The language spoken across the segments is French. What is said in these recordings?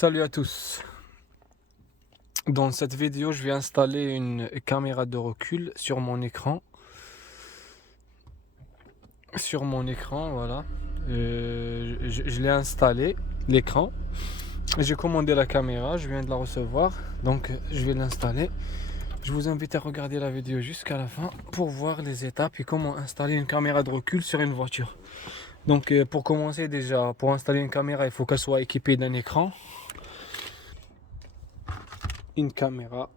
Salut à tous. Dans cette vidéo, je vais installer une caméra de recul sur mon écran. Voilà. Je l'ai installé, l'écran. J'ai commandé la caméra, je viens de la recevoir. Donc, je vais l'installer. Je vous invite à regarder la vidéo jusqu'à la fin pour voir les étapes et comment installer une caméra de recul sur une voiture. Donc, pour commencer déjà, pour installer une caméra, il faut qu'elle soit équipée d'un écran. Une caméra.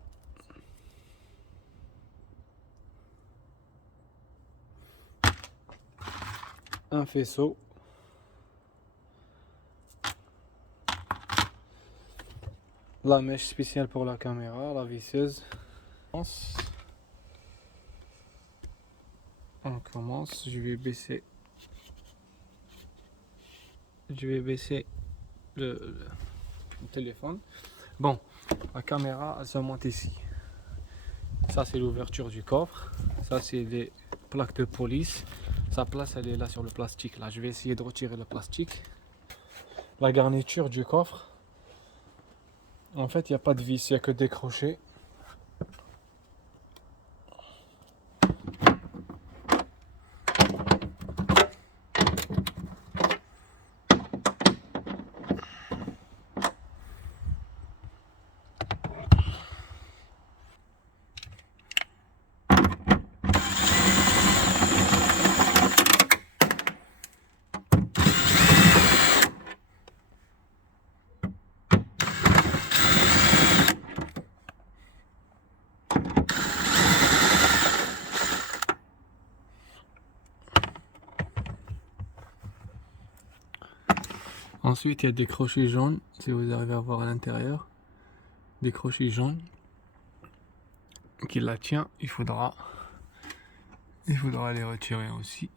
Un faisceau. La mèche spéciale pour la caméra, la visseuse. On commence, je vais baisser le téléphone. Bon, la caméra elle se monte ici. Ça c'est l'ouverture du coffre. Ça c'est les plaques de police. Sa place elle est là sur le plastique. Là, je vais essayer de retirer le plastique. La garniture du coffre. En fait, il n'y a pas de vis, il n'y a que des crochets. Ensuite, il y a des crochets jaunes, si vous arrivez à voir à l'intérieur. Des crochets jaunes qui la tient, il faudra les retirer aussi.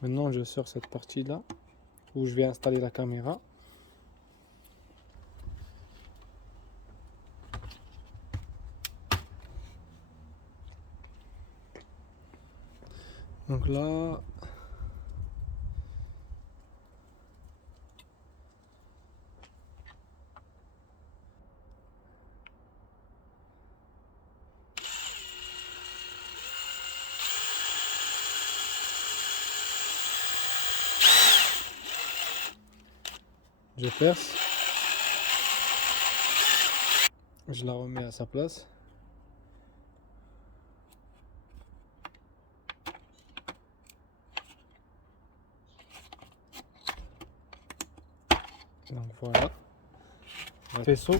Maintenant, je sors cette partie-là où je vais installer la caméra. Donc là, je perce. Je la remets à sa place. Donc voilà. Un faisceau.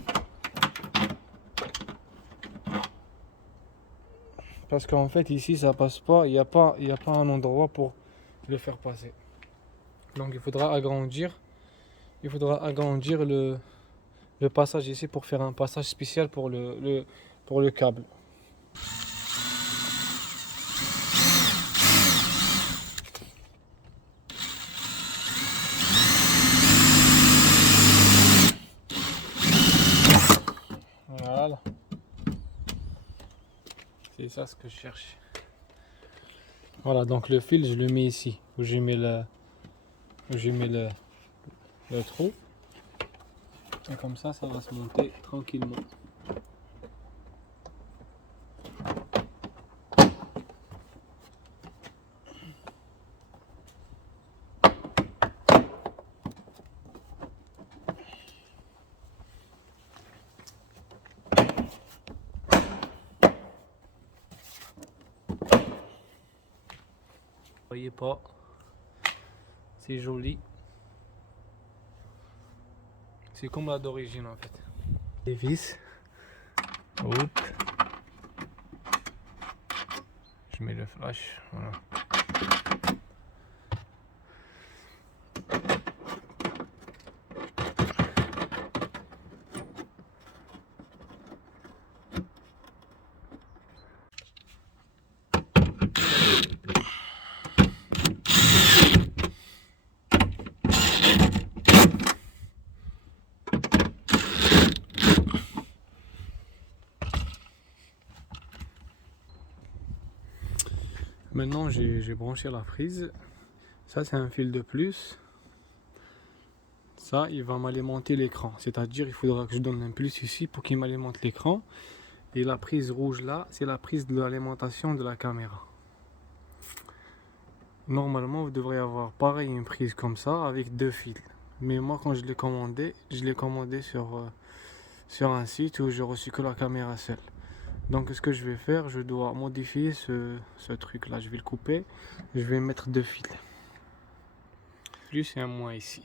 Parce qu'en fait ici ça passe pas, il n'y a pas un endroit pour le faire passer. Donc il faudra agrandir le passage ici pour faire un passage spécial pour le câble. Voilà. C'est ça ce que je cherche. Voilà, donc le fil je le mets ici où j'ai mis le trou. Et comme ça va se monter tranquillement. Vous voyez pas, c'est joli. C'est comme la d'origine en fait. Les vis. Oup. Je mets le flash. Voilà. maintenant j'ai branché la prise. Ça c'est un fil de plus. Ça il va m'alimenter l'écran. C'est-à-dire il faudra que je donne un plus ici pour qu'il m'alimente l'écran. Et la prise rouge là, c'est la prise de l'alimentation de la caméra. Normalement vous devriez avoir pareil une prise comme ça avec deux fils. Mais moi quand je l'ai commandé sur un site où j'ai reçu que la caméra seule. Donc ce que je vais faire, je dois modifier ce truc là. Je vais le couper, je vais mettre deux fils. Plus et un moins ici.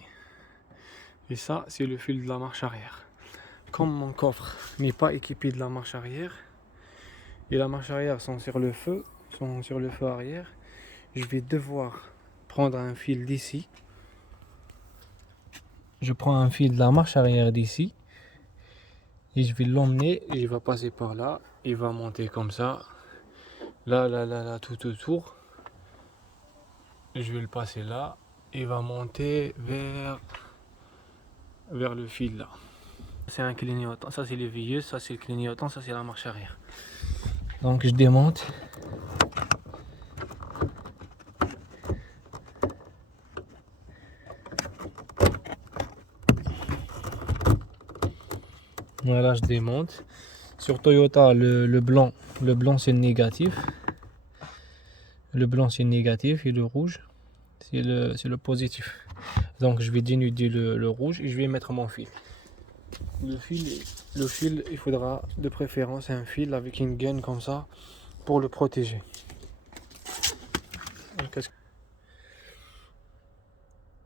Et ça c'est le fil de la marche arrière. Comme mon coffre n'est pas équipé de la marche arrière, et la marche arrière sont sur le feu arrière, je vais devoir prendre un fil d'ici. Je prends un fil de la marche arrière d'ici et je vais l'emmener, il va passer par là, il va monter comme ça, là, tout autour. Je vais le passer là, il va monter vers le fil là. C'est un clignotant, ça c'est les veilleuses, ça c'est le clignotant, ça c'est la marche arrière. Donc je démonte. Voilà, je démonte. Sur Toyota, le blanc c'est le négatif. Le blanc c'est le négatif et le rouge c'est le positif. Donc je vais dénuder le rouge et je vais mettre mon fil. Le fil, il faudra de préférence un fil avec une gaine comme ça pour le protéger.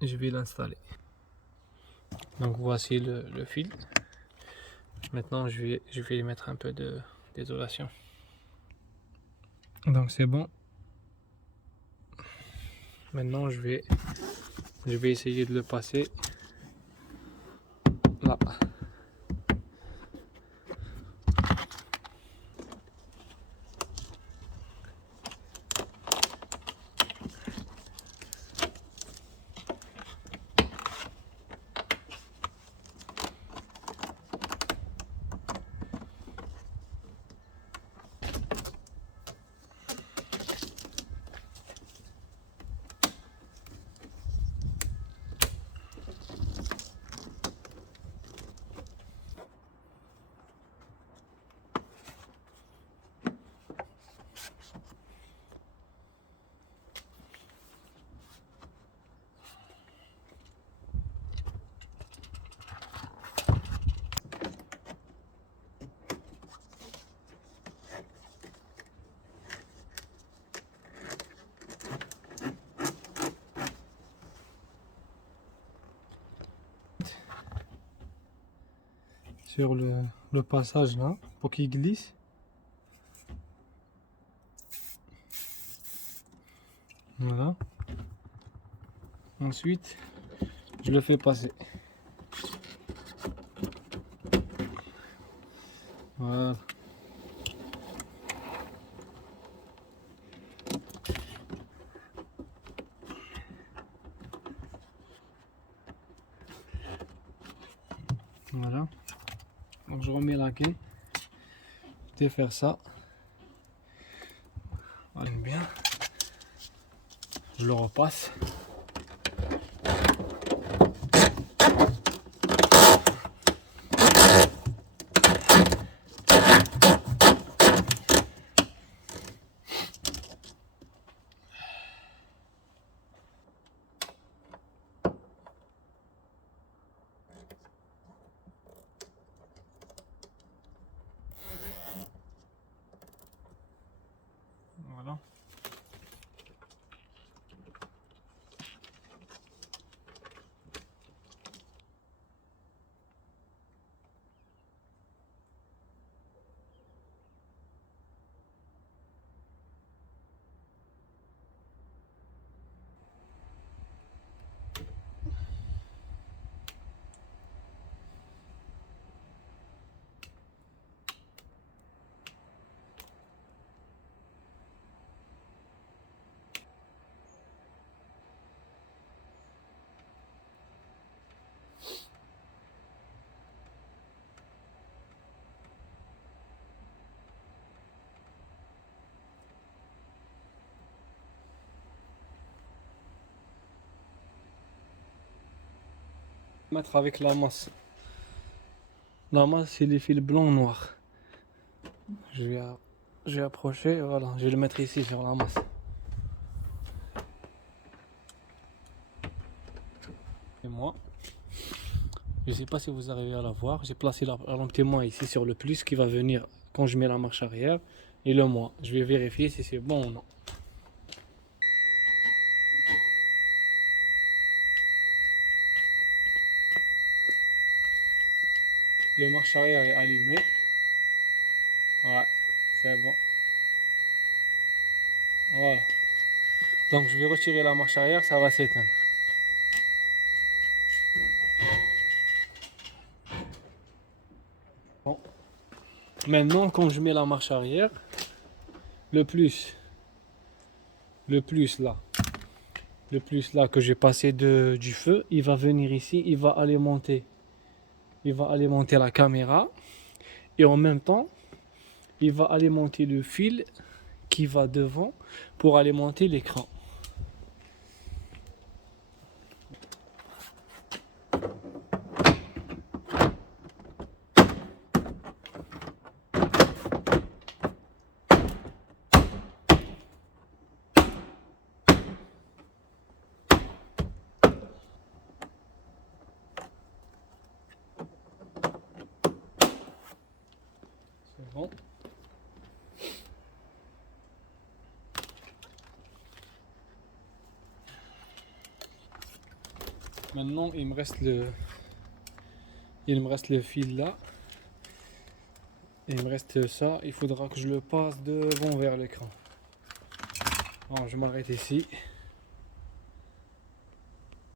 Je vais l'installer. Donc voici le fil. Maintenant je vais mettre un peu d'isolation. Donc c'est bon. Maintenant je vais essayer de le passer là. Sur le passage là pour qu'il glisse. Voilà. Ensuite, je le fais passer. Voilà. Voilà. Donc je remets la gaine. Je vais faire ça. Voilà, bien. Je le repasse. Voilà. Mettre avec la masse. La masse, c'est les fils blanc-noir. Je vais approcher, voilà, je vais le mettre ici sur la masse. Et moi, je ne sais pas si vous arrivez à la voir, j'ai placé l'empêchement ici sur le plus qui va venir quand je mets la marche arrière et le moins. Je vais vérifier si c'est bon ou non. Le marche arrière est allumé. Ouais, c'est bon. Voilà. Donc je vais retirer la marche arrière, ça va s'éteindre. Bon. Maintenant, quand je mets la marche arrière, le plus là, que j'ai passé du feu, il va venir ici, il va alimenter la caméra et en même temps, il va alimenter le fil qui va devant pour alimenter l'écran. C'est bon. Maintenant, il me reste le fil là. Et il me reste ça. Il faudra que je le passe devant vers l'écran. Alors, je m'arrête ici.